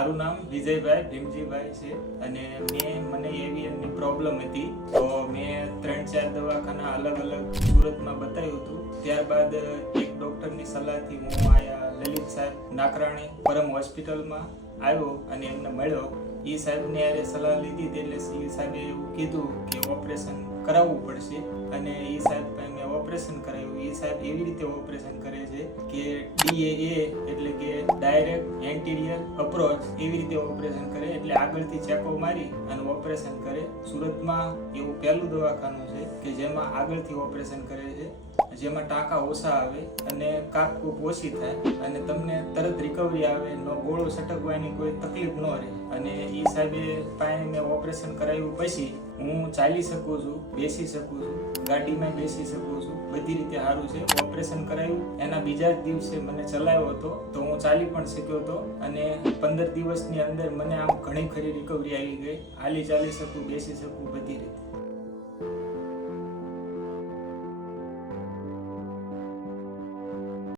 મારું નામ વિજયભાઈ ભીમજીભાઈ છે અને મને એવિયનની પ્રોબ્લેમ હતી તો મેં 3-4 દવાખાના અલગ સુરતમાં બતાવ્યું હતું. ત્યારબાદ એક ડૉક્ટરની સલાહથી હું આયા લલિત સાહેબ નાકરાણી પરમ હોસ્પિટલમાં આવ્યો અને એમને મળ્યો. એ સાહેબને યારે સલાહ લીધી એટલે એ સાહેબે એવું કીધું કે ઓપરેશન કરાવવું પડશે અને એ સાહેબ પાસે મેં ઓપરેશન કરાવ્યું. એ સાહેબ એવી રીતે ઓપરેશન કરે છે કે DAA એટલે કે ડાયરેક્ટ એન્ટિરિયર અપ્રોચ એવી રીતે ઓપરેશન કરે એટલે આગળથી ચેકો મારી અને ઓપરેશન કરે. સુરતમાં એવું પહેલું દવાખાનું છે કે જેમાં આગળથી ઓપરેશન કરે છે, જેમાં ટાંકા ઓછા આવે અને કાપકૂપ ઓછી થાય અને તમને તરત રિકવરી આવે, ગોળો સટકવાની કોઈ તકલીફ ન રહે. અને એ સાહેબે પાસે મેં ઓપરેશન કરાવ્યું પછી હું ચાલી શકું છું, બેસી શકું છું, ગાડીમાં બેસી શકું છું, બધી રીતે સારું છે. ઓપરેશન કરાવ્યું એના બીજા જ દિવસે મને ચલાવ્યો હતો તો હું ચાલી પણ શક્યો હતો અને 15 દિવસની અંદર મને આમ ઘણી ખરી રિકવરી આવી ગઈ. ચાલી શકું, બેસી શકું, બધી રીતે.